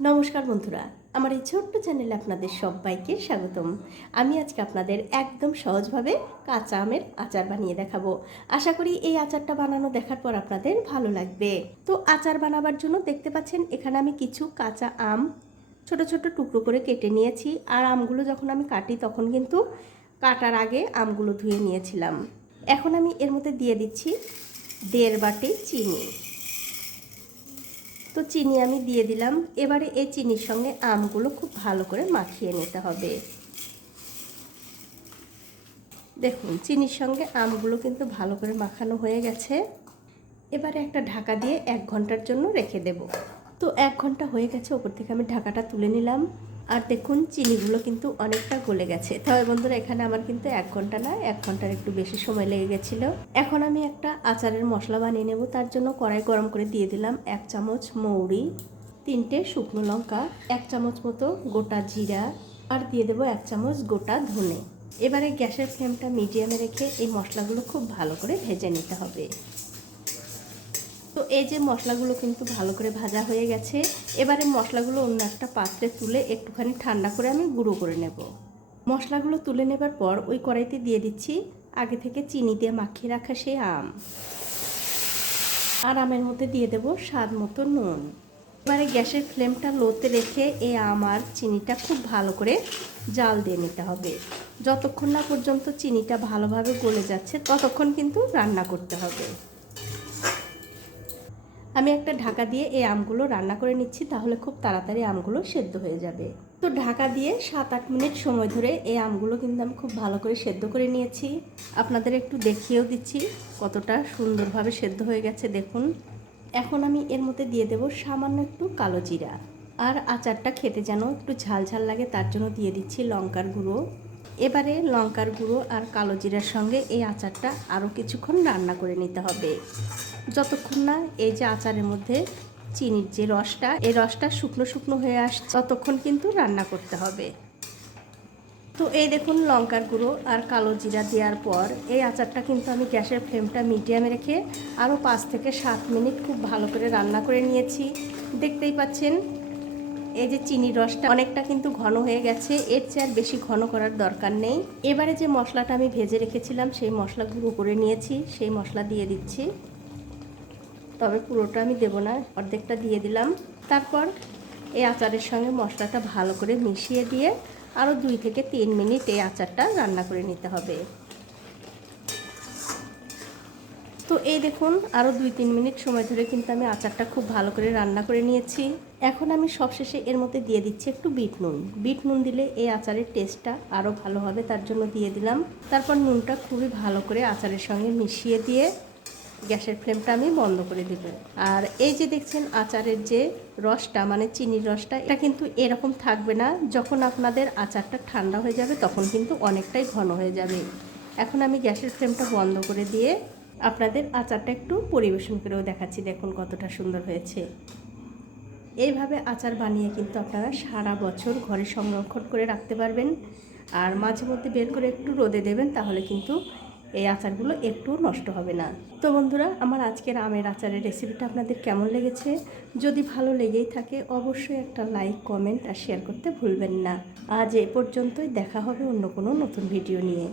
নমস্কার বন্ধুরা, আমার এই ছোট্ট চ্যানেলে আপনাদের সবাইকে স্বাগতম। আমি আজকে আপনাদের একদম সহজভাবে কাঁচা আমের আচার বানিয়ে দেখাবো। আশা করি এই আচারটা বানানো দেখার পর আপনাদের ভালো লাগবে। তো আচার বানাবার জন্য দেখতে পাচ্ছেন এখানে আমি কিছু কাঁচা আম ছোট ছোট টুকরো করে কেটে নিয়েছি। আর আমগুলো যখন আমি কাটি তখন কিন্তু কাটার আগে আমগুলো ধুয়ে নিয়েছিলাম। এখন আমি এর মধ্যে দিয়ে দিচ্ছি 1.5 বাটি চিনি। তো চিনি আমি দিয়ে দিলাম। এবারে এই চিনির সঙ্গে আমগুলো খুব ভালো করে মাখিয়ে নিতে হবে। দেখুন চিনির সঙ্গে আমগুলো কিন্তু ভালো করে মাখানো হয়ে গেছে। এবারে একটা ঢাকা দিয়ে 1 ঘন্টার জন্য রেখে দেব। তো 1 ঘন্টা হয়ে গেছে, ওপর থেকে আমি ঢাকাটা তুলে নিলাম। আর দেখুন চিনিগুলো কিন্তু অনেকটা গলে গেছে। তবে বন্ধুরা এখানে আমার কিন্তু 1 ঘন্টা না, 1 ঘন্টার একটু বেশি সময় লেগে গেছিলো। এখন আমি একটা আচারের মশলা বানিয়ে নেব। তার জন্য কড়াই গরম করে দিয়ে দিলাম 1 চামচ মৌরি, 3টে শুকনো লঙ্কা, 1 চামচ মতো গোটা জিরা, আর দিয়ে দেবো 1 চামচ গোটা ধনে। এবারে গ্যাসের ফ্লেমটা মিডিয়ামে রেখে এই মশলাগুলো খুব ভালো করে ভেজে নিতে হবে। তো এই যে মশলাগুলো কিন্তু ভালো করে ভাজা হয়ে গেছে। এবারে মশলাগুলো অন্য একটা পাত্রে তুলে একটুখানি ঠান্ডা করে আমি গুঁড়ো করে নেব। মশলাগুলো তুলে নেবার পর ওই কড়াইতে দিয়ে দিচ্ছি আগে থেকে চিনি দিয়ে মাখিয়ে রাখা সেই আম। আর আমের মধ্যে দিয়ে দেব স্বাদ মতো নুন। এবারে গ্যাসের ফ্লেমটা লোতে রেখে এই আম আর চিনিটা খুব ভালো করে জাল দিয়ে নিতে হবে। যতক্ষণ না পর্যন্ত চিনিটা ভালোভাবে গলে যাচ্ছে ততক্ষণ কিন্তু রান্না করতে হবে। আমি একটা ঢাকা দিয়ে এই আমগুলো রান্না করে নিচ্ছি, তাহলে খুব তাড়াতাড়ি আমগুলো সেদ্ধ হয়ে যাবে। তো ঢাকা দিয়ে 7-8 মিনিট সময় ধরে এই আমগুলো কিন্তু আমি খুব ভালো করে সেদ্ধ করে নিয়েছি। আপনাদের একটু দেখিয়েও দিচ্ছি কতটা সুন্দরভাবে সেদ্ধ হয়ে গেছে দেখুন। এখন আমি এর মধ্যে দিয়ে দেব সামান্য একটু কালো জিরা। আর আচারটা খেতে যেন একটু ঝাল ঝাল লাগে তার জন্য দিয়ে দিচ্ছি লঙ্কার গুঁড়ো। এবারে লঙ্কার গুঁড়ো আর কালো জিরার সঙ্গে এই আচারটা আরও কিছুক্ষণ রান্না করে নিতে হবে, যতক্ষণ না এই যে আচারের মধ্যে চিনির যে রসটা, এই রসটা শুকনো শুকনো হয়ে আসছে ততক্ষণ কিন্তু রান্না করতে হবে। তো এই দেখুন লঙ্কার গুঁড়ো আর কালো জিরা দেওয়ার পর এই আচারটা কিন্তু আমি গ্যাসের ফ্লেমটা মিডিয়ামে রেখে আরও 5 থেকে 7 মিনিট খুব ভালো করে রান্না করে নিয়েছি। দেখতেই পাচ্ছেন এই যে চিনির রসটা অনেকটা কিন্তু ঘন হয়ে গেছে, এর চেয়ে আর বেশি ঘন করার দরকার নেই। এবারে যে মশলাটা আমি ভেজে রেখেছিলাম সেই মশলা গুঁড়ো করে নিয়েছি, সেই মশলা দিয়ে দিচ্ছি। তবে পুরোটা আমি দেব না, অর্ধেকটা দিয়ে দিলাম। তারপর এই আচারের সঙ্গে মশলাটা ভালো করে মিশিয়ে দিয়ে আরও 2 থেকে 3 মিনিট এই আচারটা রান্না করে নিতে হবে। তো এই দেখুন আরও 2-3 মিনিট সময় ধরে কিন্তু আমি আচারটা খুব ভালো করে রান্না করে নিয়েছি। এখন আমি সবশেষে এর মধ্যে দিয়ে দিচ্ছি একটু বিট নুন। বিট নুন দিলে এই আচারের টেস্টটা আরও ভালো হবে, তার জন্য দিয়ে দিলাম। তারপর নুনটা খুবই ভালো করে আচারের সঙ্গে মিশিয়ে দিয়ে গ্যাসের ফ্লেমটা আমি বন্ধ করে দেব। আর এই যে দেখছেন আচারের যে রসটা মানে চিনির রসটা, এটা কিন্তু এরকম থাকবে না। যখন আপনাদের আচারটা ঠান্ডা হয়ে যাবে তখন কিন্তু অনেকটাই ঘন হয়ে যাবে। এখন আমি গ্যাসের ফ্লেমটা বন্ধ করে দিয়ে আপনাদের আচারটা একটু পরিবেশন করেও দেখাচ্ছি, দেখুন কতটা সুন্দর হয়েছে। এইভাবে আচার বানিয়ে কিন্তু আপনারা সারা বছর ঘরে সংরক্ষণ করে রাখতে পারবেন। আর মাঝে মধ্যে বের করে একটু রোদে দেবেন, তাহলে কিন্তু এই আচারগুলো একটু নষ্ট হবে না। তো বন্ধুরা আমার আজকের আমের আচারের রেসিপিটা আপনাদের কেমন লেগেছে? যদি ভালো লেগেই থাকে অবশ্যই একটা লাইক, কমেন্ট আর শেয়ার করতে ভুলবেন না। আজ এ পর্যন্তই, দেখা হবে অন্য কোনো নতুন ভিডিও নিয়ে।